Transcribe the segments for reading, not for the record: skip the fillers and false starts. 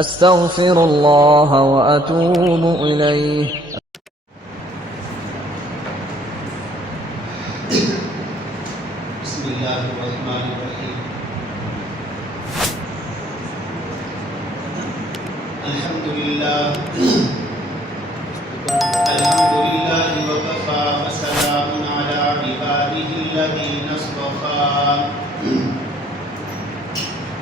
أستغفر الله وأتوب إليه. بسم الله الرحمن الرحيم. الحمد لله وكفى وسلام على عباده الذين اصطفى.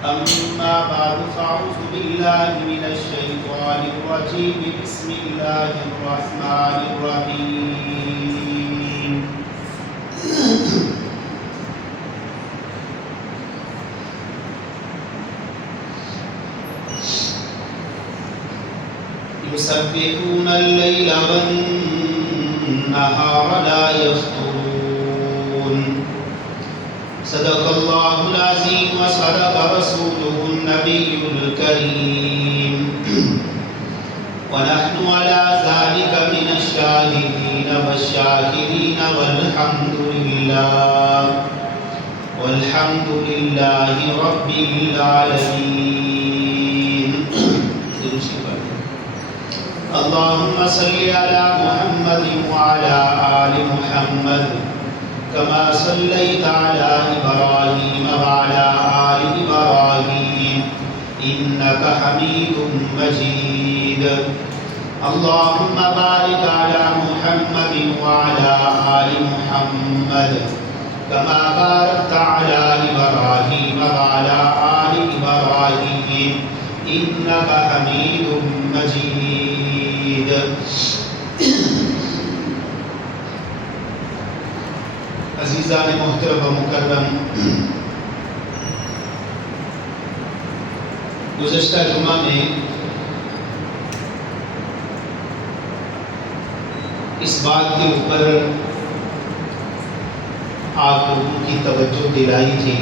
أما بعد فأعوذ بالله من الشيطان الرجيم. بسم الله الرحمن الرحيم. يسبحون الليل والنهار لا يفترون. صدق الله العظيم وصدق رسوله النبي الكريم. ونحن على ذلك من الشاهدين والشاكرين والحمد لله رب العالمين. اللهم صل على محمد وعلى آل محمد كما صليت على إبراهيم وعلى آل إبراهيم إنك حميد مجيد. اللهم بارك على محمد وعلى آل محمد كما باركت على إبراهيم وعلى آل إبراهيم إنك حميد مجيد. عزیزان محترم و مکرم، گزشتہ جمعہ میں اس بات کے اوپر آپ لوگوں کی توجہ دلائی تھی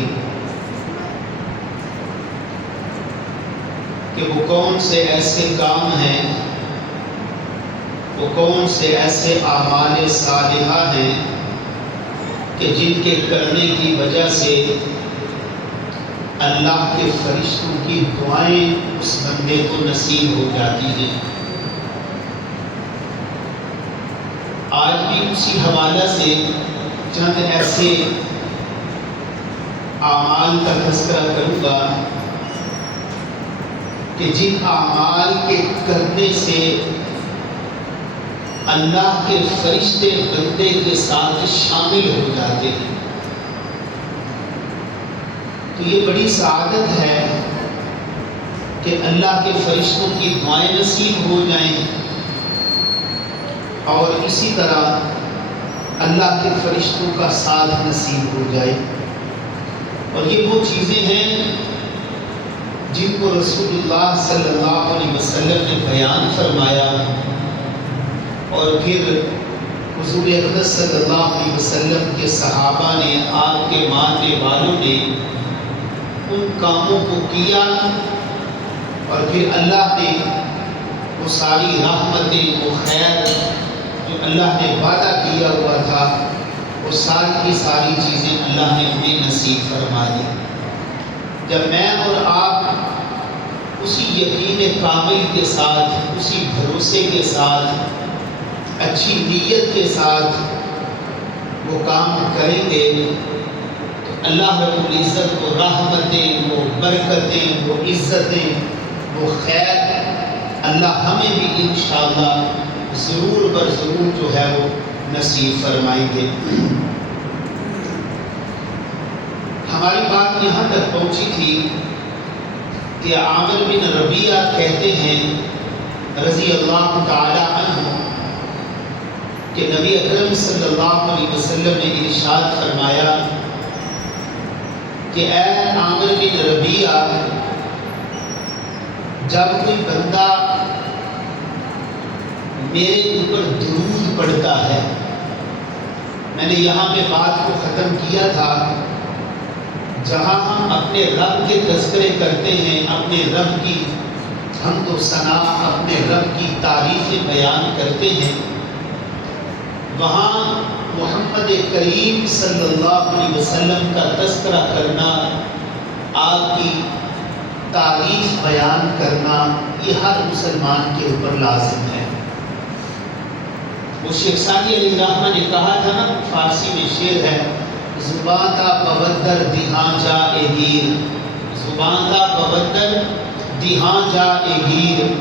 کہ وہ کون سے ایسے کام ہیں، وہ کون سے ایسے اعمال صالحہ ہیں کہ جن کے کرنے کی وجہ سے اللہ کے فرشتوں کی دعائیں اس بندے کو نصیب ہو جاتی ہیں۔ آج بھی اسی حوالہ سے چند ایسے اعمال کا تذکرہ کروں گا کہ جن اعمال کے کرنے سے اللہ کے فرشتے بندے کے ساتھ شامل ہو جاتے ہیں۔ تو یہ بڑی سعادت ہے کہ اللہ کے فرشتوں کی دعائیں نصیب ہو جائیں، اور اسی طرح اللہ کے فرشتوں کا ساتھ نصیب ہو جائے۔ اور یہ وہ چیزیں ہیں جن کو رسول اللہ صلی اللہ علیہ وسلم نے بیان فرمایا، اور پھر حضور اقدس صلی اللہ علیہ وسلم کے صحابہ نے، آپ کے ماننے والوں نے ان کاموں کو کیا، اور پھر اللہ نے وہ ساری رحمتیں، وہ خیر جو اللہ نے وعدہ کیا ہوا تھا، وہ ساری کی ساری چیزیں اللہ نے انہیں نصیب فرما دی۔ جب میں اور آپ اسی یقین کامل کے ساتھ، اسی بھروسے کے ساتھ، اچھی نیت کے ساتھ وہ کام کریں گے تو اللہ رب العزت کو رحمتیں، وہ برکتیں، وہ عزتیں، وہ خیر اللہ ہمیں بھی انشاءاللہ ضرور بر ضرور جو ہے وہ نصیب فرمائیں گے۔ ہماری بات یہاں تک پہنچی تھی کہ عامر بن ربیعہ کہتے ہیں رضی اللہ تعالی عنہ کہ نبی اکرم صلی اللہ علیہ وسلم نے ارشاد فرمایا کہ اے عامر بن ربیعہ، جب کوئی بندہ میرے اوپر درود پڑھتا ہے، میں نے یہاں پہ بات کو ختم کیا تھا جہاں ہم اپنے رب کے تذکرے کرتے ہیں، اپنے رب کی حمد و ثنا، اپنے رب کی تعریفیں بیان کرتے ہیں، وہاں محمد کریم صلی اللہ علیہ وسلم کا تذکرہ کرنا، آپ کی تعریف بیان کرنا یہ ہر مسلمان کے اوپر لازم ہے۔ وہ شیخ سعدی علیہ الرحمہ نے کہا تھا نا، فارسی میں شعر ہے، زبان تا پودر دیہاں جا اے گیر، زبان تا پودر دیہاں جا اے گیر،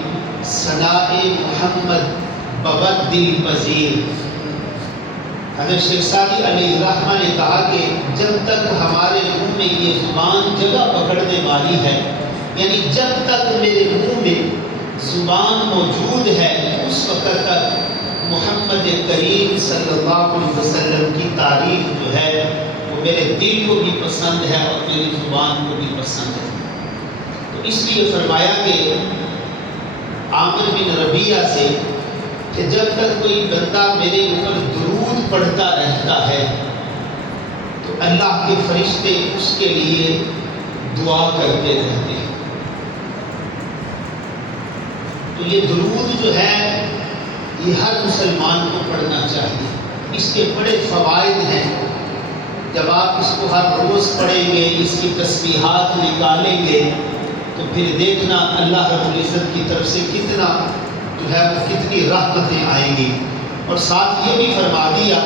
صدائے محمد ببد دل پذیر۔ حضرت شیخ سعدی علیہ الرحمہ نے کہا کہ جب تک ہمارے منہ میں یہ زبان جگہ پکڑنے والی ہے، یعنی جب تک میرے منہ میں زبان موجود ہے، اس وقت تک محمد کریم صلی اللہ علیہ وسلم کی تعریف جو ہے وہ میرے دل کو بھی پسند ہے اور میری زبان کو بھی پسند ہے۔ تو اس لیے فرمایا کہ عامر بن ربیعہ سے کہ جب تک کوئی بندہ میرے اوپر درود پڑھتا رہتا ہے تو اللہ کے فرشتے اس کے لیے دعا کرتے رہتے ہیں۔ تو یہ درود جو ہے یہ ہر مسلمان کو پڑھنا چاہیے، اس کے بڑے فوائد ہیں۔ جب آپ اس کو ہر روز پڑھیں گے، اس کی تسبیحات نکالیں گے، تو پھر دیکھنا اللہ رب العزت کی طرف سے کتنا جو ہے کتنی رحمتیں آئیں گی۔ اور ساتھ یہ بھی فرما دیا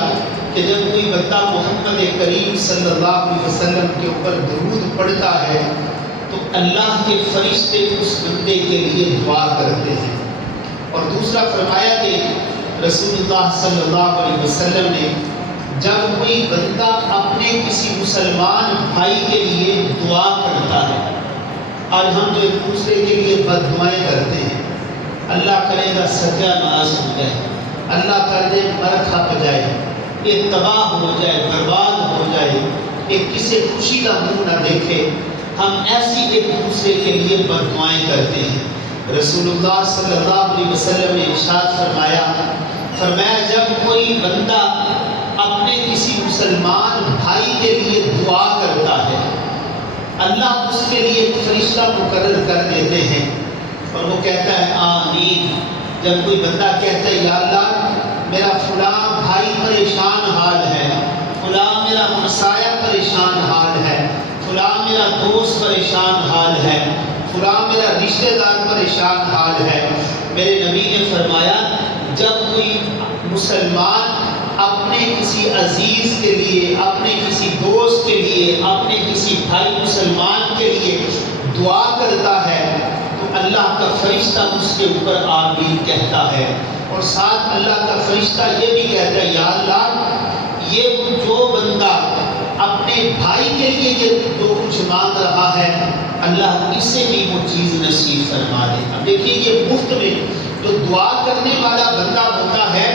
کہ جب کوئی بندہ محمد کریم صلی اللہ علیہ وسلم کے اوپر درود پڑھتا ہے تو اللہ کے فرشتے اس بندے کے لیے دعا کرتے ہیں۔ اور دوسرا فرمایا کہ رسول اللہ صلی اللہ علیہ وسلم نے جب کوئی بندہ اپنے کسی مسلمان بھائی کے لیے دعا کرتا ہے، آج ہم جو ایک دوسرے کے لیے بد دعائیں کرتے ہیں، اللہ کرے گا ستیہ ناش ہو جائے، اللہ کر دے مر کھپ جائے، ایک تباہ ہو جائے، برباد ہو جائے، ایک کسی خوشی کا منہ نہ دیکھے، ہم ایسی ایک دوسرے کے لیے بد دعائیں کرتے ہیں۔ رسول اللہ صلی اللہ علیہ وسلم نے ارشاد فرمایا جب کوئی بندہ اپنے کسی مسلمان بھائی کے لیے دعا کرتا ہے، اللہ اس کے لیے ایک فرشتہ مقرر کر دیتے ہیں اور وہ کہتا ہے آمین۔ جب کوئی بندہ کہتا ہے یا اللہ میرا فلاں بھائی پریشان حال ہے، فلاں میرا ہمسایہ پریشان حال ہے، فلاں میرا دوست پریشان حال ہے، فلاں میرا رشتہ دار پریشان حال ہے، میرے نبی نے فرمایا جب کوئی مسلمان اپنے کسی عزیز کے لیے، اپنے کسی دوست کے لیے، اپنے کسی بھائی مسلمان کے لیے دعا کرتا ہے تو اللہ کا فرشتہ اس کے اوپر آمین کہتا ہے۔ اور ساتھ اللہ کا فرشتہ یہ بھی کہتا ہے یا اللہ یہ جو بندہ اپنے بھائی کے لیے یہ جو کچھ مانگ رہا ہے اللہ اسے بھی وہ چیز نصیب فرما دے۔ اب دیکھیے یہ مفت میں جو دعا کرنے والا بندہ ہوتا ہے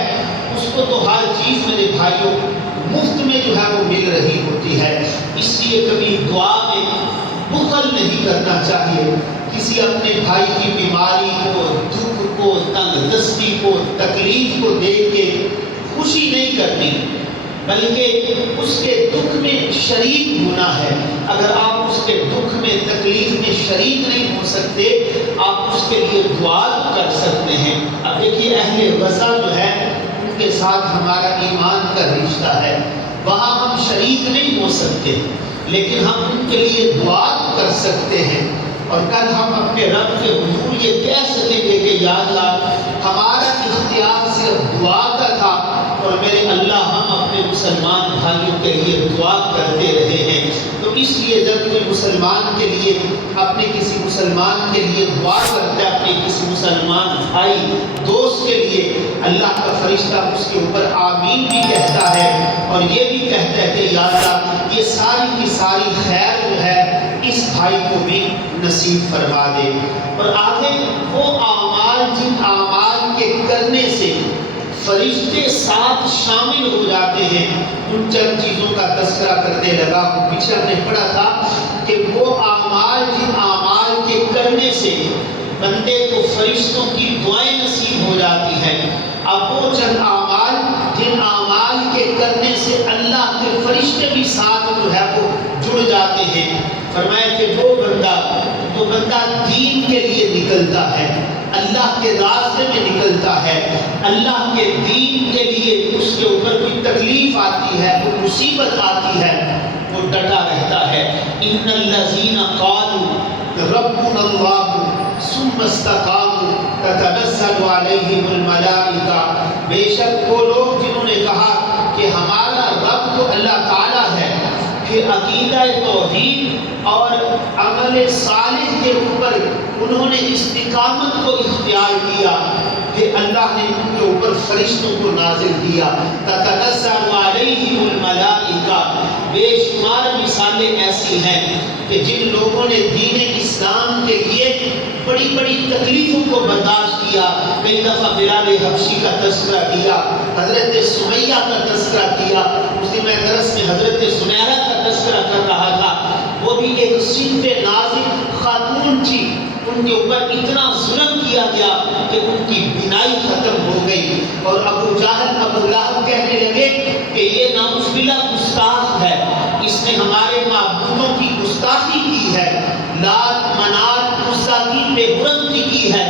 اس کو تو ہر چیز میرے بھائیوں مفت میں جو ہے وہ مل رہی ہوتی ہے، اس لیے کبھی دعا میں بخل نہیں کرنا چاہیے۔ کسی اپنے بھائی کی بیماری کو، دکھ کو، تنگ دستی کو، تکلیف کو دیکھ کے خوشی نہیں کرنی، بلکہ اس کے دکھ میں شریک ہونا ہے۔ اگر آپ اس کے دکھ میں، تکلیف میں شریک نہیں ہو سکتے، آپ اس کے لیے دعا کر سکتے ہیں۔ اب دیکھیے اہل غزہ جو ہے ان کے ساتھ ہمارا ایمان کا رشتہ ہے، وہاں ہم شریک نہیں ہو سکتے لیکن ہم ان کے لیے دعا کر سکتے ہیں۔ اور کل ہم اپنے رب کے حضور یہ کہہ سکیں گے کہ یا اللہ ہمارا اختیار صرف دعا کا تھا اور میرے اللہ ہم اپنے مسلمان بھائیوں کے لیے دعا کرتے رہے ہیں۔ تو اس لیے جب کوئی مسلمان کے لیے، اپنے کسی مسلمان کے لیے دعا کرتا ہے، اپنے کسی مسلمان بھائی دوست کے لیے، اللہ کا فرشتہ اس کے اوپر آمین بھی کہتا ہے اور یہ بھی کہتا ہے کہ یا اللہ یہ ساری کی ساری خیر جو ہے اس بھائی کو بھی نصیب فرما دے۔ اور آگے وہ اعمال جن اعمال کے کرنے سے فرشتے ساتھ شامل ہو جاتے ہیں، ان چند چیزوں کا تذکرہ کرنے لگا۔ پیچھے ہم نے پڑھا تھا کہ وہ اعمال جن اعمال کے کرنے سے بندے کو فرشتوں کی دعائیں نصیب ہو جاتی ہیں، اب وہ چند اعمال جن اعمال کے کرنے سے اللہ کے فرشتے بھی ساتھ جو ہے وہ جڑ جاتے ہیں۔ فرمایا کہ وہ بندہ دین کے لیے نکلتا ہے، اللہ کے راستے میں نکلتا ہے، اللہ کے دین کے لیے اس کے اوپر کوئی تکلیف آتی ہے، کوئی مصیبت آتی ہے، وہ ڈٹا رہتا ہے۔ ان الذین قالوا ربنا اللہ ثم استقاموا تتنزل علیہم الملائکہ، بے شک وہ لوگ جنہوں نے کہا کہ ہمارا رب تو اللہ تعالیٰ ہے، پھر عقیدہ توحید اور عمل صالح کے اوپر انہوں نے استقامت کو اختیار کیا، پھر اللہ نے ان کے اوپر فرشتوں کو نازل کیا۔ تتنزل علیہم الملائکہ، بے شمار مثالیں ایسی ہیں کہ جن لوگوں نے دین اسلام کے لیے بڑی بڑی تکلیفوں کو برداشت کیا، کئی دفعہ بلال حبشی کا تذکرہ کیا، حضرت سمیہ کا تذکرہ کیا، اس دن میں درس میں حضرت سنیرہ کا تذکرہ کر رہا تھا، وہ بھی ایک صنف نازک خاتون تھی، ان کے اوپر اتنا ظلم کیا گیا کہ ان کی بینائی ختم ہو گئی، اور ابو جہل ابو لہب کہنے لگے کہ یہ نعوذ باللہ گستاخ ہے، اس نے ہمارے معبودوں کی گستاخی کی ہے، لات منات مستقیم بے بلندی کی ہے،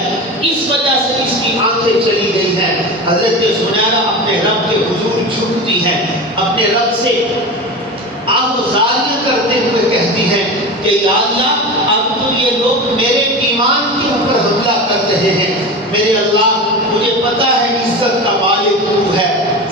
اس وجہ سے اس کی آنکھیں چلی گئی ہیں۔ حضرت سنیرہ اپنے رب کے حضور جھکتی ہیں، اپنے رب سے آہوازاریاں کرتے ہوئے کہتی ہیں کہ یا اللہ اب تو یہ لوگ میرے ایمان کے اوپر حملہ کر رہے ہیں، میرے اللہ مجھے پتا ہے عزت کا مالک تو ہے،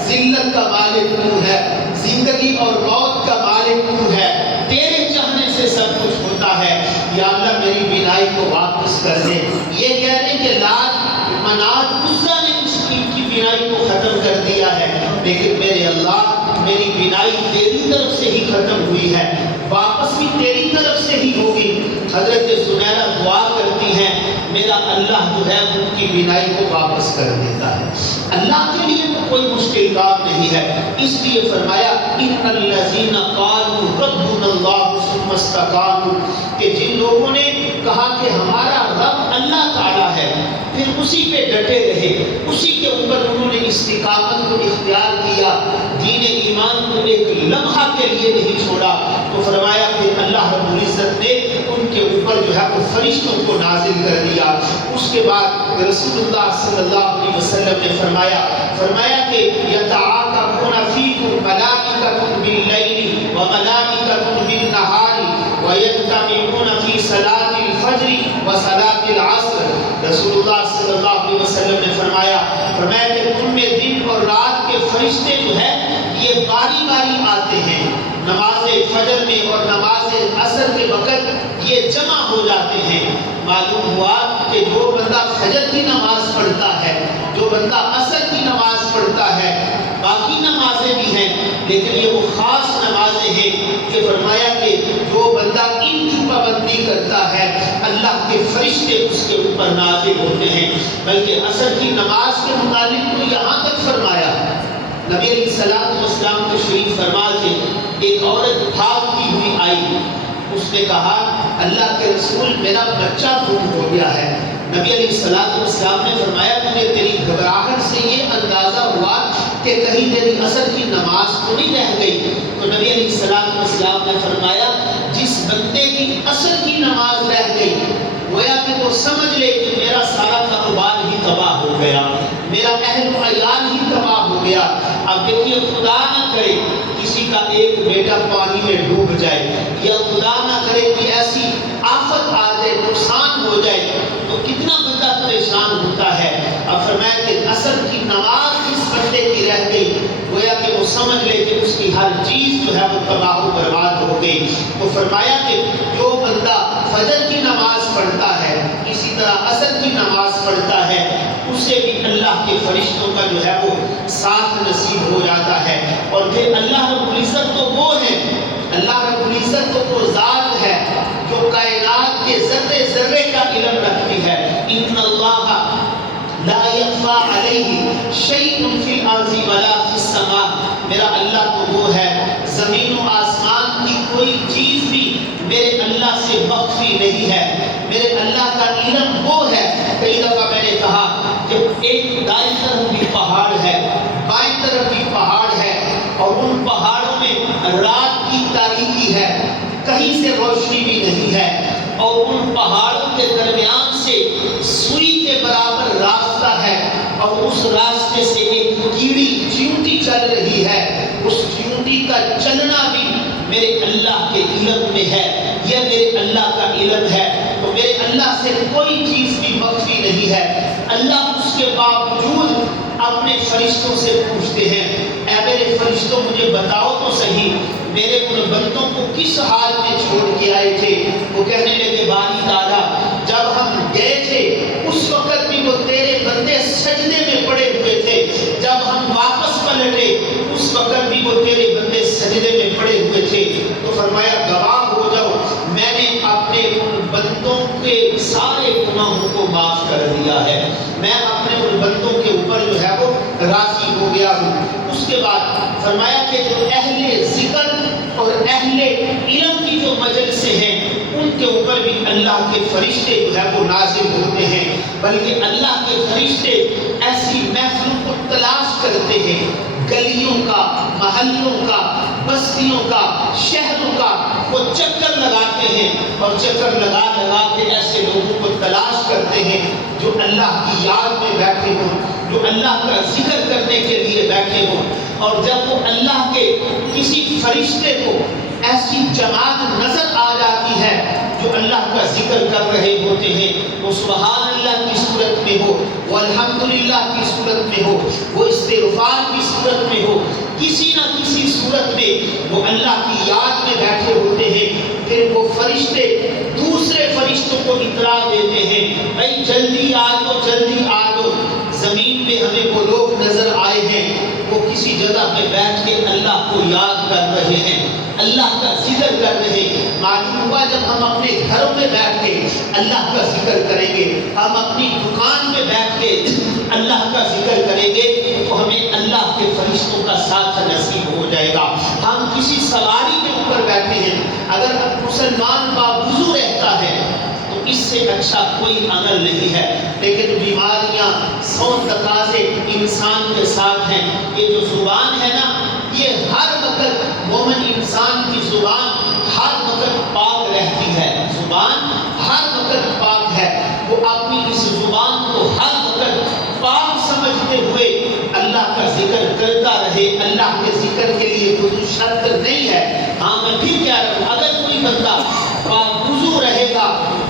ذلت کا مالک تو ہے، زندگی اور موت کا مالک تو ہے، تیرے چاہنے سے سب کچھ ہوتا ہے، یا اللہ میری بینائی کو واپس کر دے۔ یہ کہہ رہے ہیں کہ لات منات عزا نے اس کی بینائی کو ختم کر دیا ہے، لیکن میرے اللہ میری بینائی تیری طرف سے ہی ختم ہوئی ہے، واپس بھی تیری طرف سے ہی ہوگی۔ حضرت سنیرہ دعا کرتی ہیں، میرا اللہ جو ہے ان کی بینائی کو واپس کر دیتا ہے۔ اللہ کے لیے تو کوئی مشکل کام نہیں ہے، اس لیے فرمایا ان الذین قالوا ربنا اللہ ثم استقاموا، کہ جن لوگوں نے کہا کہ ہمارا رب اللہ تعالیٰ ہے، پھر اسی پہ ڈٹے رہے، اسی کے اوپر انہوں نے استقامت کو اختیار کیا، دین ایمان کو ایک لمحہ کے لیے نہیں چھوڑا، تو فرمایا کہ اللہ رب العزت نے ان کے اوپر جو ہے وہ فرشتوں کو نازل کر دیا۔ اس کے بعد رسول اللہ صلی اللہ علیہ وسلم نے فرمایا کہ یتعاقبون فیکم ملائکۃ باللیل وملائکۃ بالنہار ویجتمعون فی صلاۃ الفجر وصلاۃ العصر۔ رسول اللہ صلی اللہ علیہ وسلم نے فرمایا کہ تم میں دن اور رات کے فرشتے جو ہے یہ باری باری آتے ہیں، نماز فجر میں اور نماز عصر کے وقت یہ جمع ہو جاتے ہیں۔ معلوم ہوا کہ جو بندہ فجر کی نماز پڑھتا ہے، جو بندہ عصر کی نماز پڑھتا ہے، باقی نمازیں بھی ہیں لیکن یہ وہ خاص نمازیں ہیں کہ فرمایا کہ جو بندہ ان کی پابندی کرتا ہے اللہ کے فرشتے اس کے اوپر نازل ہوتے ہیں۔ بلکہ عصر کی نماز کے متعلق تو یہاں تک فرمایا، نبی علیہ السلام والسلام تشریف فرما کے ایک عورت بھاگتی ہوئی آئی، اس نے کہا اللہ کے رسول میرا بچہ گم ہو گیا ہے۔ نبی علیہ السلام نے فرمایا تمہیں تیری گھبراہٹ سے یہ اندازہ ہوا کہ کہیں تیری عصر کی نماز تو نہیں رہ گئی؟ تو نبی علیہ السلام نے فرمایا جس بندے کی عصر کی نماز رہ گئی گویا کہ وہ سمجھ لے کہ میرا سارا کاروبار ہی تباہ ہو گیا، میرا اہل و عیال ہی تباہ ہو گیا۔ اب دیکھیے خدا نہ کرے کسی کا ایک بیٹا پانی میں ڈوب جائے، یا خدا نہ کرے کہ ایسی آفت آ جائے، نقصان ہو جائے، تو کتنا بندہ پریشان ہوتا ہے۔ اب فرمایا کہ عصر کی نماز اس بندے کی رہ گئی گویا کہ وہ سمجھ لے کہ اس کی ہر چیز جو ہے وہ تباہ و برباد ہو گئی۔ تو فرمایا کہ جو بندہ فجر کی نماز پڑھتا ہے اسی طرح عصر کی نماز پڑھتا ہے اسے بھی اللہ کے فرشتوں کا جو ہے وہ ساتھ نصیب ہو جاتا ہے۔ اور پھر اللہ رب العزت تو وہ ہے، اللہ رب العزت تو وہ ذات ہے جو کائنات کے ذرے ذرے کا علم رکھتی ہے۔ ان اللہ لا یخفی علیہ شیء فی الارض ولا فی السماء، میرا اللہ تو وہ ہے زمین و آسمان کی کوئی چیز بھی میرے اللہ سے مخفی نہیں ہے، میرے اللہ کا علم وہ ہے۔ کئی دفعہ میں نے کہا کہ ایک دائیں طرف بھی پہاڑ ہے، بائیں طرف بھی پہاڑ ہے، اور ان پہاڑوں میں رات کی تاریکی ہے، کہیں سے روشنی بھی نہیں ہے، اور ان پہاڑوں کے درمیان سے سوئی کے برابر راستہ ہے، اور اس راستے سے ایک کیڑی چیونٹی چل رہی ہے، اس چیونٹی کا چلنا بھی میرے اللہ کے علم میں ہے، یہ میرے اللہ کا علم ہے۔ تو اللہ سے کوئی چیز بھی مخفی نہیں ہے۔ اللہ اس کے باوجود اپنے فرشتوں سے پوچھتے ہیں، اے میرے فرشتوں مجھے بتاؤ تو صحیح میرے ان بندوں کو کس حال میں چھوڑ کے آئے تھے؟ وہ کہنے لگے باری تعالیٰ جب ہم گئے تھے اس وقت بھی وہ تیرے بندے سجدے میں پڑے ہوئے تھے، جب ہم واپس پلٹے اس وقت بھی وہ تیرے بندے سجدے میں پڑے ہوئے تھے۔ تو فرمایا گواہ ہو جاؤ میں نے اپنے ان بندوں کے سارے گناہوں کو معاف کر دیا ہے، میں اپنے ان بندوں کے اوپر جو ہے وہ راضی ہو گیا ہوں۔ اس کے بعد فرمایا کہ جو اہل ذکر اور اہل علم کی جو مجلسیں ہیں ان کے اوپر بھی اللہ کے فرشتے جو ہے وہ نازل ہوتے ہیں، بلکہ اللہ کے فرشتے ایسی محفلوں کو تلاش کرتے ہیں، گلیوں کا، محلوں کا، بستیوں کا، شہروں کا وہ چکر لگاتے ہیں اور چکر لگا لگا کے ایسے لوگوں کو تلاش کرتے ہیں جو اللہ کی یاد میں بیٹھے ہوں، جو اللہ کا ذکر کرنے کے لیے بیٹھے ہوں۔ اور جب وہ اللہ کے کسی فرشتے کو ایسی جماعت نظر آ جاتی ہے جو اللہ کا ذکر کر رہے ہوتے ہیں، وہ سبحان اللہ کی صورت میں ہو، وہ الحمدللہ کی صورت میں ہو، وہ استغفار کی صورت میں ہو، کسی نہ کسی صورت میں وہ اللہ کی یاد میں بیٹھے ہوتے ہیں، پھر وہ فرشتے دوسرے فرشتوں کو اطلاع دیتے ہیں بھائی جلدی آ جاؤ، جلدی آ جاؤ، زمین پہ ہمیں وہ لوگ نظر آئے ہیں، وہ کسی جگہ پہ بیٹھ کے اللہ کو یاد کر رہے ہیں، اللہ کا ذکر کر رہے ہیں۔ معلوم ہوا جب ہم اپنے گھروں میں بیٹھ کے اللہ کا ذکر کریں گے، ہم اپنی دکان میں بیٹھ کے اللہ کا ذکر کریں گے تو ہمیں اللہ کے فرشتوں کا ساتھ نصیب ہو جائے گا۔ ہم کسی سواری کے اوپر بیٹھے ہیں، اگر مسلمان باوضو رہتا ہے تو اس سے اچھا کوئی عمل نہیں ہے، لیکن بیماریاں، سو تقاضے انسان کے ساتھ ہیں۔ یہ جو زبان ہے نا، یہ ہر وقت مومن انسان کی زبان ہر وقت پاک رہتی ہے، زبان ہر وقت پاک ہے، وہ اپنی اس زبان کو ہر وقت پاک سمجھتے ہوئے اللہ کا ذکر کرتا رہے۔ اللہ کے ذکر کے لیے کوئی شرط نہیں ہے۔ ہاں میں بھی کہہ رہا ہوں اگر کوئی بندہ باوضو رہے گا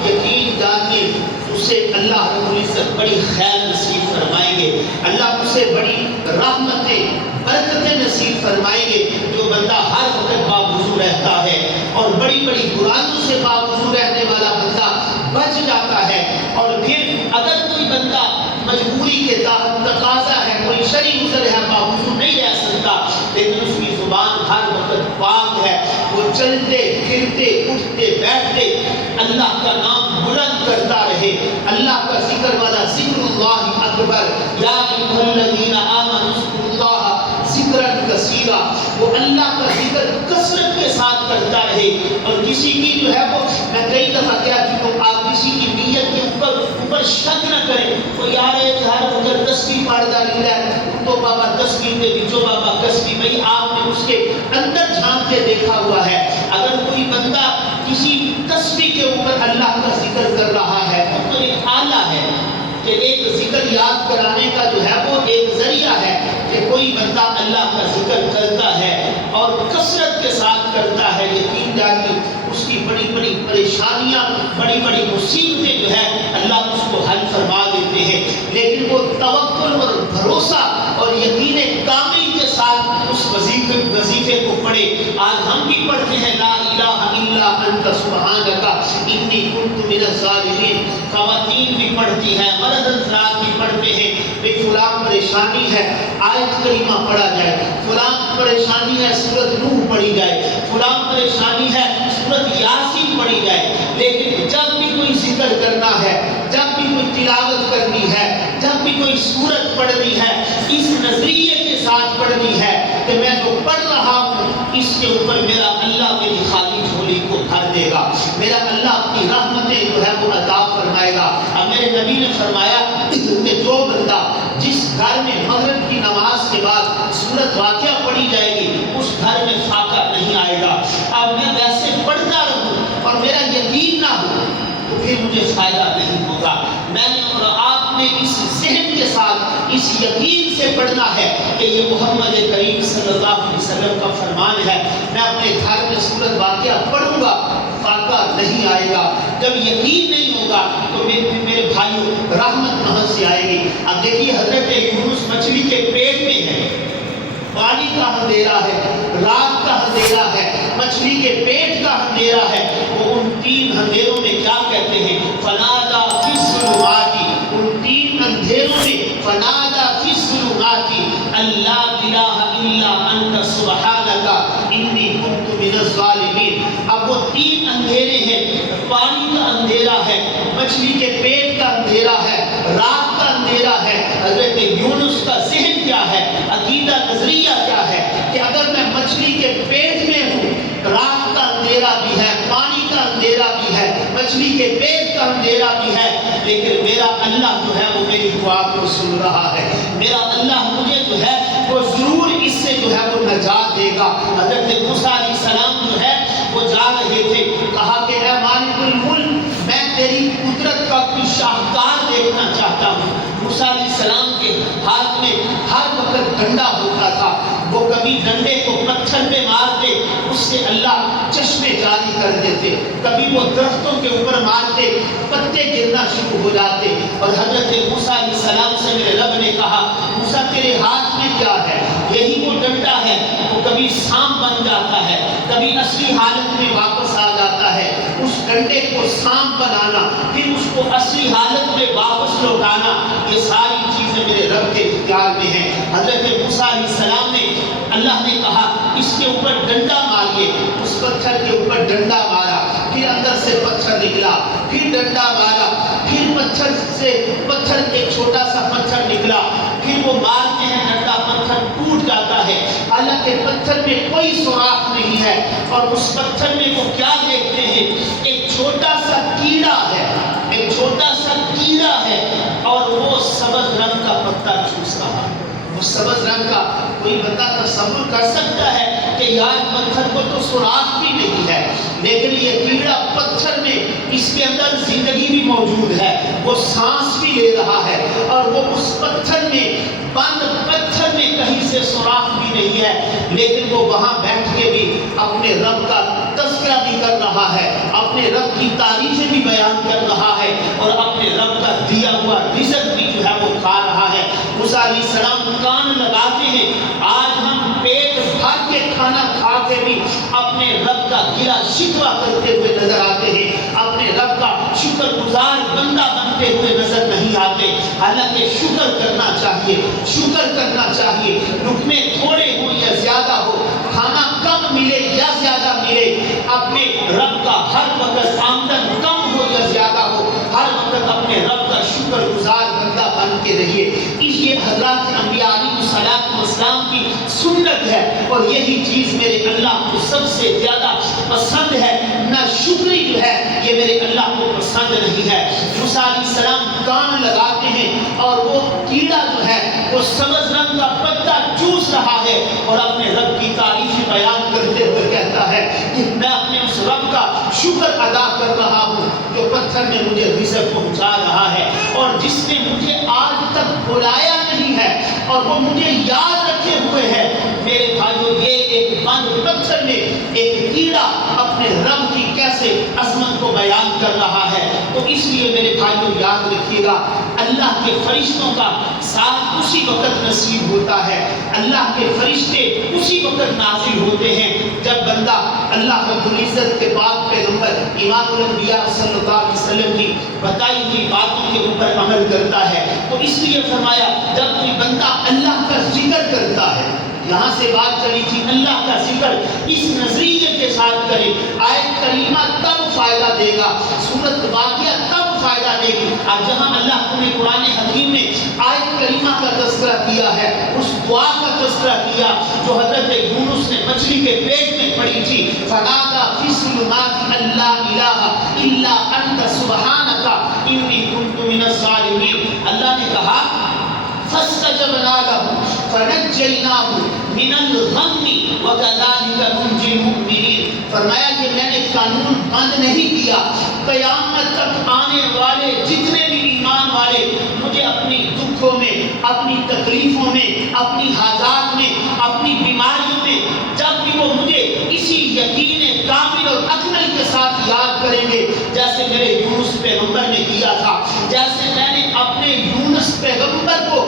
یقین جانیے اسے اللہ رب العزت بڑی خیر نصیب فرمائیں گے، اللہ اسے بڑی رحمتیں، برکتیں نصیب فرمائیں گے۔ جو بندہ ہر وقت باوضو رہتا ہے اور بڑی بڑی برائیوں سے باوضو رہنے والا بندہ بچ جاتا ہے، اور پھر اگر کوئی بندہ مجبوری کے تحت تقاضا ہے، کوئی شرعی عذر ہے، باوضو نہیں رہ سکتا، لیکن اس کی زبان ہر وقت پاک ہے، وہ چلتے پھرتے اٹھتے بیٹھتے اللہ کا نام بلند کرتا رہے، اللہ کا ذکر والا ذکر اللہ اکبر، یا ایھا الذین آمنوا اذکروا اللہ ذکرا کثیرا، وہ اللہ کا ذکر کثرت کے ساتھ کرتا رہے۔ اور کسی کی جو ہے وہ میں کئی دفعہ کہہ چکا ہوں، آپ کسی کی نیت کے اوپر شک نہ کریں، وہ یار ہر وقت تسبیح پڑھتا رہتا ہے تو بابا تسبیح دے دیجو بابا تسبیح، بھائی آپ نے اس کے اندر جھانک کے دیکھا ہوا ہے۔ اگر کوئی بندہ کسی تسبیح کے اوپر اللہ کا ذکر کر رہا ہے تو ایک آلہ ہے کہ ایک ذکر یاد کرانے کا جو ہے وہ ایک ذریعہ ہے کہ کوئی بندہ اللہ کا ذکر کرتا ہے اور کثرت کے ساتھ کرتا ہے، یقین جانیے اس کی بڑی بڑی پریشانیاں، بڑی بڑی مصیبتیں جو ہے اللہ اس کو حل فرما دیتے ہیں۔ لیکن وہ توکل اور بھروسہ اور یقین کامل کے ساتھ اس وظیفے کو پڑھے۔ آج ہم بھی پڑھتے ہیں لا الہ الا انت سبحانک انی کنت من الظالمین، خواتین بھی پڑھتی ہیں، مرد حضرات بھی پڑھتے ہیں، بے فلاں پریشانی ہے آیت کریمہ پڑھا جائے، فلاں پریشانی ہے سورۃ نوح پڑھی جائے، فلاں پریشانی ہے سورۃ یاسین پڑھی جائے۔ لیکن جب بھی کوئی ذکر کرنا ہے، جب بھی کوئی تلاوت کرنی ہے، جب بھی کوئی سورت پڑھنی ہے، اس نظریے کے ساتھ پڑھنی ہے کہ میں جو پڑھ رہا ہوں اس کے اوپر میرا اللہ میری خالی جھولی کو بھر دے گا، میرا اللہ اپنی رحمتیں جو ہے وہ عطا فرمائے گا۔ اب میرے نبی نے فرمایا کہ جو بندہ جس گھر میں مغرب کی نماز کے بعد سورت واقعہ پڑھی جائے گی اس گھر میں فاقہ نہیں آئے گا۔ اب میں ویسے پڑھتا رہوں اور میرا یقین نہ ہو تو پھر مجھے فائدہ نہیں ہوگا۔ میں نے اور آپ نے اس ذہن کے ساتھ اس یقین سے پڑھنا ہے کہ یہ محمد کریم صلی اللہ علیہ وسلم کا فرمان ہے، میں اپنے گھر میں سورت واقعہ پڑھوں گا، فاقہ نہیں آئے گا۔ جب یقین نہیں ہوگا تو میرے بھائیوں رحمت کہاں سے آئے گی؟ اب دیکھیے حضرت یونس مچھلی کے پیٹ میں ہے، پانی کا اندھیرا ہے، رات کا اندھیرا ہے، مچھلی کے پیٹ کا اندھیرا ہے۔ وہ ان تین اندھیروں میں کیا کہتے ہیں؟ فنادا فی الظلمات، ان تین اندھیروں میں فنادا فی الظلمات اللہ الہ الا انت سبحانک انی کنت من الظالمین۔ اب وہ تین اندھیرے ہیں، پانی کا اندھیرا ہے، مچھلی کے پیٹ کا اندھیرا ہے، رات کا اندھیرا ہے۔ حضرت یونس کا ذہن کیا ہے، عقیدہ نظریہ کیا ہے کہ اگر میں مچھلی کے پیٹ میں ہوں، رات کا اندھیرا بھی ہے، پانی کا اندھیرا بھی ہے، مچھلی کے پیٹ کا اندھیرا بھی ہے، لیکن میرا اللہ جو ہے وہ میری دعا کو سن رہا ہے، میرا اللہ مجھے جو ہے وہ ضرور اس سے جو ہے وہ نجات دے گا۔ حضرت موسیٰ علیہ السلام جو ہے وہ جا رہے تھے، کہا کہ اے مالک الملک میں تیری قدرت کا کوئی شاہکار دیکھنا چاہتا ہوں۔ موسیٰ علیہ السلام کے ہاتھ میں ہر وقت ڈنڈا ہوتا تھا، وہ کبھی ڈنڈے کو پتھر پہ مارتے، اس سے اللہ چشمے جاری کر دیتے، کبھی وہ درختوں کے اوپر مارتے، پتے گرنا شروع ہو جاتے۔ اور حضرت موسیٰ علیہ السلام سے میرے رب نے کہا موسیٰ تیرے ہاتھ میں کیا ہے؟ یہی وہ ڈنڈا ہے، وہ کبھی سانپ بن جاتا ہے، کبھی اصلی حالت میں واپس آ جاتا ہے۔ اس ڈنڈے کو سانپ بنانا، پھر اس کو اصلی حالت میں واپس لوٹانا، یہ ساری چیزیں میرے رب کے اختیار میں ہیں۔ حضرت موسیٰ علیہ السلام نے، اللہ نے کہا اس کے اوپر ڈنڈا ماریے، اس پتھر کے اوپر ڈنڈا مارا، پھر اندر سے پتھر نکلا، پھر ڈنڈا مارا، پھر پتھر سے ایک چھوٹا سا پتھر نکلا، پھر وہ مارتے ہیں ڈنڈا، پتھر ٹوٹ جاتا ہے، حالانکہ پتھر میں کوئی سوراخ نہیں ہے، اور اس پتھر میں وہ کیا دیکھتے ہیں؟ ایک چھوٹا سا کیڑا ہے، ایک چھوٹا سا کیڑا ہے، اور وہ سبز رنگ کا پتا چوس رہا ہے۔ وہ سبز رنگ کا، کوئی بندہ تصور کر سکتا ہے کہ یار پتھر کو تو سوراخ بھی نہیں ہے، لیکن یہ کیڑا پتھر میں، اس کے اندر زندگی بھی موجود ہے، وہ سانس بھی لے رہا ہے، اور وہ اس پتھر میں، بند پتھر میں کہیں سے سوراخ بھی نہیں ہے، لیکن وہ وہاں بیٹھ کے بھی اپنے رب کا تذکرہ بھی کر رہا ہے، اپنے رب کی تعریفیں بھی بیان کر رہا ہے، اور اپنے رب کا دیا ہوا رزق بھی جو ہے وہ کھا رہا ہے۔ موسیٰ علیہ السلام کان لگاتے ہیں، آج ہم پیٹ بھر کے کھانا کھا کے بھی اپنے رب کا گلا شکوہ کرتے ہوئے نظر آتے ہیں، اپنے رب کا شکر گزار بندہ بنتے ہوئے نظر نہیں آتے، حالانکہ شکر کرنا چاہیے، شکر کرنا چاہیے، لقمے تھوڑے ہو یا زیادہ ہو، کھانا کم ملے یا زیادہ ملے، اپنے رب کا ہر وقت آمدن کم ہو یا زیادہ ہو، ہر وقت اپنے رب کا شکر گزار بندہ بن کے رہیے۔ اس یہ حضرات انبیاء علیہ السلام کی سنت ہے، اور یہی چیز میرے اللہ کو سب سے زیادہ پسند ہے۔ نہ شکری جو ہے یہ میرے اللہ کو پسند نہیں ہے۔ موسیٰ علیہ السلام کان لگاتے ہیں، اور وہ کیڑا جو ہے وہ سبز رنگ کا پتا چوس رہا ہے، اور اپنے رب کی تعریف بیان کرتے ہوئے کہتا ہے کہ میں اپنے اس رب کا شکر ادا کر رہا ہوں جو پتھر میں مجھے رزق پہنچا رہا ہے، اور جس نے مجھے آج تک بلایا نہیں ہے، اور وہ مجھے یاد رکھے ہوئے ہے۔ میرے بھائیو، یہ ایک بند پتھر میں ایک کیڑا اپنے رب کی کیسے عظمت کو بیان کر رہا ہے۔ تو اس لیے میرے بھائیو یاد رکھیے گا، اللہ کے فرشتوں کا ساتھ اسی وقت نصیب ہوتا ہے، اللہ کے فرشتے اسی وقت نازل ہوتے ہیں جب بندہ اللہ رب العزت کے پاک پیغمبر امام الانبیاء صلی اللہ علیہ وسلم کی بتائی ہوئی باتوں کے اوپر عمل کرتا ہے۔ تو اس لیے فرمایا جب کوئی بندہ اللہ کا ذکر کرتا ہے، یہاں سے بات چلی تھی اللہ کا ذکر اس نظریے کے ساتھ کرے، آیت کریمہ تب فائدہ دے گا، سورت واقعہ تب فائدہ دے گی۔ اب جہاں اللہ نے قرآن حکیم میں آیت کریمہ کا تذکرہ کیا ہے، اس دعا کا تذکرہ کیا جو حضرت یونس نے مچھلی کے پیٹ میں پڑی تھی، فنادى في الظلمات أن لا إله إلا أنت سبحانك إني كنت من الظالمين۔ اللہ نے کہا فاستجبنا له فنجيناه من الغم وكذلك ننجي المؤمنين۔ فرمایا کہ میں نے قانون بند نہیں کیا، قیامت تک آنے والے جتنے بھی ایمان والے مجھے اپنی دکھوں میں، اپنی تکلیفوں میں، اپنی حاجات میں، اپنی بیماریوں میں، جب بھی وہ مجھے اسی یقین کامل اور اکمل کے ساتھ یاد جیسے میرے یونس پیغمبر نے کیا تھا، جیسے میں نے اپنے یونس پیغمبر کو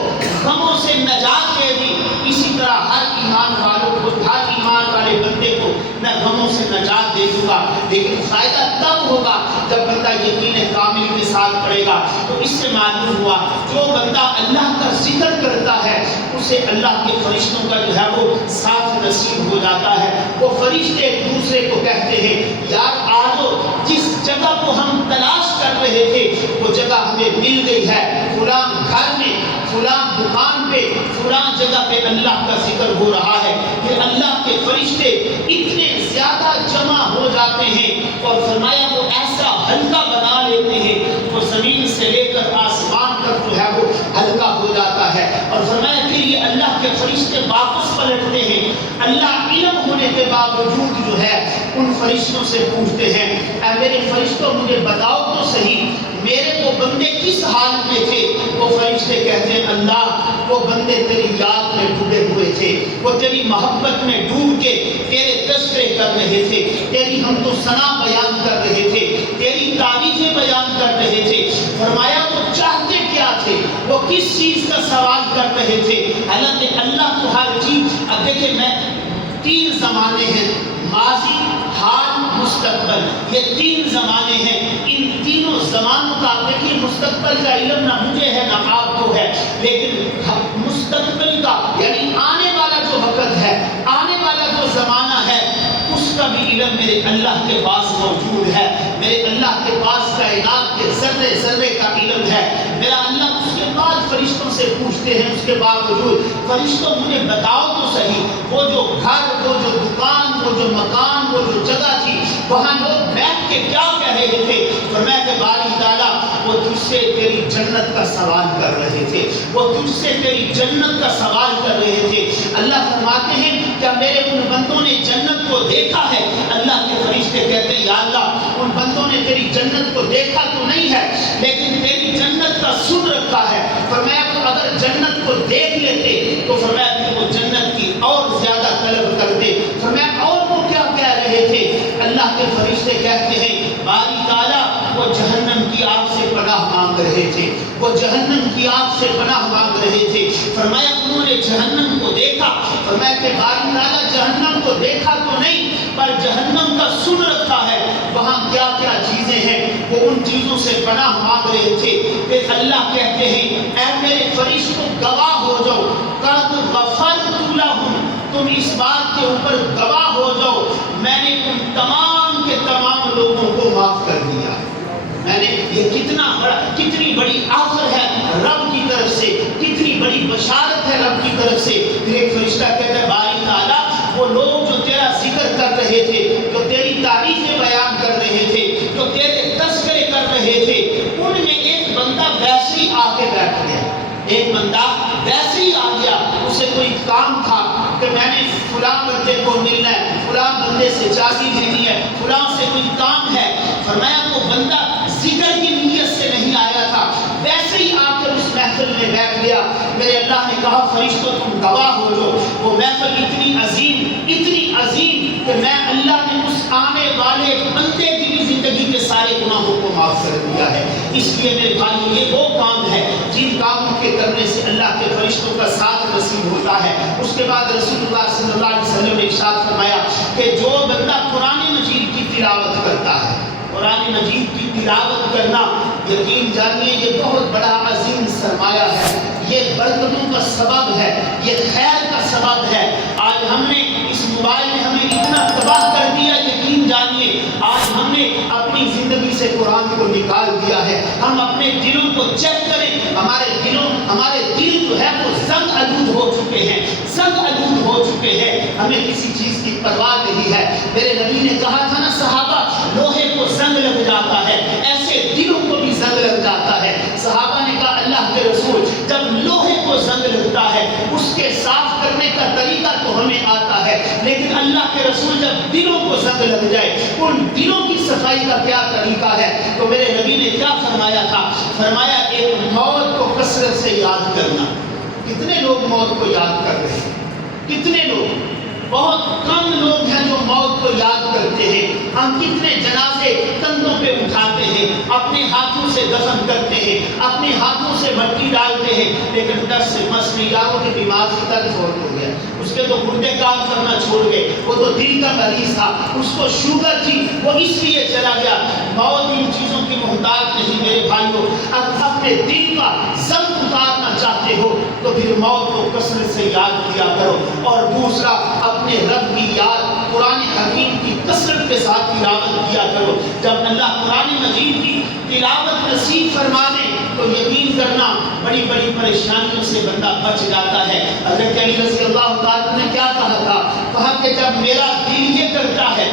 غموں سے نجات دے دی، اسی طرح ہر ایمان والوں کو، ہر ایمان والے بندے کو میں غموں سے نجات دے دوں گا۔ لیکن فائدہ تب ہوگا جب بندہ یقین کامل کے ساتھ پڑے گا۔ تو اس سے معلوم ہوا جو بندہ اللہ کا ذکر کرتا ہے اسے اللہ کے فرشتوں کا جو ہے وہ ساتھ نصیب ہو جاتا ہے۔ وہ فرشتے ایک دوسرے کو کہتے ہیں یار آجو، جس جگہ کو ہم تلاش کر رہے تھے وہ جگہ ہمیں مل گئی ہے، فلاں گھر میں، فلاں دکان پہ، فلاں جگہ پہ اللہ کا ذکر ہو رہا ہے۔ پھر اللہ کے فرشتے اتنے زیادہ جمع ہو جاتے ہیں اور فرمایا وہ ایسا ہلکا بنا لیتے ہیں، وہ زمین سے لے کر آسمان تک جو ہے وہ ہلکا ہو جاتا ہے۔ اور فرمایا پھر یہ اللہ کے فرشتے واپس پلٹتے ہیں، اللہ علم ہونے کے باوجود جو ہے ان فرشتوں سے پوچھتے ہیں اے میرے فرشتوں مجھے بتاؤ تو صحیح میرے وہ بندے کس حال میں تھے؟ وہ فرشتے کہتے ہیں اللہ وہ بندے تیری یاد میں ڈوبے ہوئے تھے، وہ تیری محبت میں ڈوب کے تیرے تذکرے کر رہے تھے، تیری ہم تو ثنا بیان کر رہے تھے، تیری تعریفیں بیان کر رہے تھے۔ فرمایا وہ چاہتے کیا تھے، وہ کس چیز کا سوال کر رہے تھے؟ حالانکہ اللہ تو ہر چیز، اب دیکھیں میں 3 زمانے ہیں، ماضی، حال، مستقبل، یہ 3 زمانے ہیں۔ ان تینوں زمانوں کا دیکھیے مستقبل کا علم نہ مجھے ہے نہ آپ کو ہے، لیکن مستقبل کا یعنی آنے والا جو وقت ہے، آنے والا جو زمانہ ہے، اس کا بھی علم میرے اللہ کے پاس موجود ہے۔ میرے اللہ کے پاس کائنات کے ذرے ذرے کا علم ہے۔ میرا اللہ اس کے بعد فرشتوں سے پوچھتے ہیں، اس کے باوجود فرشتوں مجھے بتاؤ تو صحیح وہ جو گھر، وہ جو دکان، وہ جو مکان، وہ جو جگہ تھی وہاں لوگ بیٹھ کے کیا کہہ رہے تھے؟ فرمایا کہ باری تعالیٰ وہ تجھ سے تیری جنت کا سوال کر رہے تھے، وہ تجھ سے تیری جنت کا سوال کر رہے تھے۔ اللہ فرماتے ہیں کیا میرے ان بندوں نے جنت کو دیکھا ہے؟ اللہ کے فرشتے کہتے ہیں یا اللہ ان بندوں نے تیری جنت کو دیکھا تو نہیں ہے لیکن تیری جنت کا سن رکھا ہے۔ فرمایا تو اگر جنت کو دیکھ لیتے تو فرمایا کہ وہ جنت کی اور زیادہ طلب کرتے۔ فرمایا اور وہ کیا کہہ رہے تھے؟ اللہ کے فرشتے کہتے ہیں باری تعالیٰ وہ جہنم کی آگ سے پناہ مانگ رہے تھے، وہ جہنم کی آگ سے پناہ مانگ رہے تھے۔ فرمایا انہوں نے جہنم کو دیکھا، فرمایا کہ باری تعالیٰ جہنم کو دیکھا تو نہیں پر جہنم کا سن رکھا ہے، وہاں کیا کیا چیزیں ہیں وہ ان چیزوں سے پناہ مانگ رہے تھے۔ پھر اللہ کہتے ہیں اے میرے فرشتوں گواہ ہو جاؤ، قد غفرت لہم، تم اس بات کے اوپر گواہ ہو جاؤ میں نے ان تمام کے تمام لوگوں کو معاف کر دیا۔ میں نے یہ کتنی بڑی آفر ہے رب کی طرف سے، کتنی بڑی بشارت ہے رب کی طرف سے۔ پھر ایک فرشتہ کہتا ہے باری تعالیٰ وہ لوگ جو تیرا ذکر کر رہے تھے، جو تیری تعریفیں بیان کر رہے تھے، جو تیرے تذکرے کر رہے تھے، ان میں ایک بندہ ویسے ہی آ کے بیٹھ گیا، ایک بندہ ویسے ہی آ گیا، اسے کوئی کام تھا کہ میں نے فلاں بندے کو ملنا ہے، فلاں بندے سے چابی لینی ہے، فلاں سے کوئی کام ہے۔ فرمایا وہ بندہ ذکر کی نیت سے نہیں آیا تھا، ویسے ہی آ کر اس محفل میں بیٹھ گیا۔ میرے اللہ نے کہا فرشتوں تم گواہ ہو جو وہ محفل اتنی عظیم کہ میں اللہ نے اس آنے والے بندے کی بھی زندگی کے سارے گناہوں کو معاف کر دیا ہے۔ اس لیے میرے بھائی یہ وہ کام ہے جن کاموں کے کرنے سے اللہ کے فرشتوں کا ساتھ نصیب ہوتا ہے۔ اس کے بعد رسول اللہ صلی اللہ علیہ وسلم نے ارشاد فرمایا کہ جو بندہ قرآن مجید کی تلاوت کرتا ہے، قرآن مجید کی تلاوت کرنا یقین جانیے یہ بہت بڑا عظیم سرمایہ ہے، یہ برکتوں کا سبب ہے، یہ خیر کا سبب ہے۔ آج ہم نے اس موبائل نے ہمیں اتنا تباہ کر دیا، یقین جانیے آج ہم نے اپنی زندگی سے قرآن کو نکال دیا ہے۔ ہم اپنے دلوں کو چیک کریں، ہمارے دل جو ہے وہ زنگ آلود ہو چکے ہیں، ہمیں کسی چیز کی پرواہ نہیں ہے۔ میرے نبی نے کہا تھا نا صحابہ لوہے کو زنگ لگ جاتا ہے، ایسے دلوں کو بھی زنگ لگ جاتا ہے۔ صحابہ نے کہا اللہ کے رسول جب لوہے کو زنگ لگتا ہے اس کے صاف کرنے کا طریقہ تو ہمیں آتا ہے، لیکن اللہ کے رسول جب دلوں کو زنگ لگ جائے ان دلوں کی صفائی کا کیا طریقہ ہے؟ تو میرے نبی نے کیا فرمایا تھا؟ فرمایا ایک موت کو کثرت سے یاد کرنا۔ کتنے لوگ موت کو یاد کر رہے ہیں؟ کتنے لوگ؟ بہت کم لوگ ہیں جو موت کو یاد کرتے ہیں. ہم کتنے جنازے کندھوں پہ اٹھاتے ہیں, اپنے ہاتھوں سے دفن کرتے ہیں, اپنے ہاتھوں سے مٹی ڈالتے ہیں, لیکن ڈر سے مس نہیں جاؤ کہ بیمار کی طرح فوت ہو گیا, اس کے تو گردے کام کرنا چھوڑ گئے, وہ تو دل کا مریض تھا, اس کو شوگر تھی, وہ اس لیے چلا گیا. موت ان چیزوں کی محتاج نہیں میرے بھائیوں. اگر اپنے دل کا ضبط اتارنا چاہتے ہو تو پھر موت کو کثرت سے یاد کیا کرو. اور دوسرا, اپنے رب کی یاد قرآن حکیم کی کثرت کے ساتھ تلاوت کیا کرو. جب اللہ قرآن مجید کی تلاوت نصیب فرما دے تو یقین کرنا بڑی بڑی پریشانیوں سے بندہ بچ جاتا ہے. حضرت علی رضی اللہ تعالیٰ نے کیا کہا تھا؟ کہا کہ جب میرا دل یہ کرتا ہے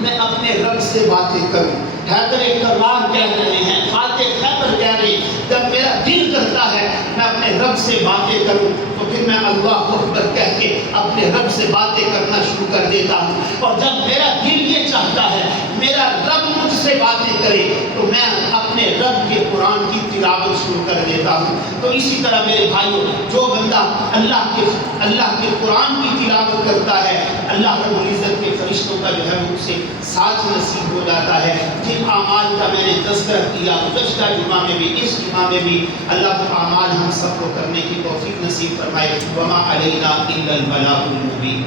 میں اپنے رب سے باتیں کروں. حیدر کرار کہہ رہے ہیں, فاتح خیبر کہہ رہے ہیں, جب میرا دل کرتا ہے میں اپنے رب سے باتیں کروں تو پھر میں اللہ اکبر کہہ کے اپنے رب سے باتیں کرنا شروع کر دیتا ہوں. اور جب میرا دل یہ چاہتا ہے میرا رب مجھ سے باتیں کرے تو میں اپنے رب کے قرآن کی تلاوت شروع کر دیتا ہوں. تو اسی طرح میرے بھائیوں, جو بندہ اللہ کے قرآن کی تلاوت کرتا ہے, اللہ رب العزت کے فرشتوں کا جو ہے وہ اسے ساتھ نصیب ہو جاتا ہے. جن اعمال کا میں نے تذکرہ کیا گزشتہ جمعہ میں بھی, اس جمعہ میں بھی, اللہ وہ اعمال ہم سب کو کرنے کی توفیق نصیب فرمائے. وما علینا الا البلاغ المبین.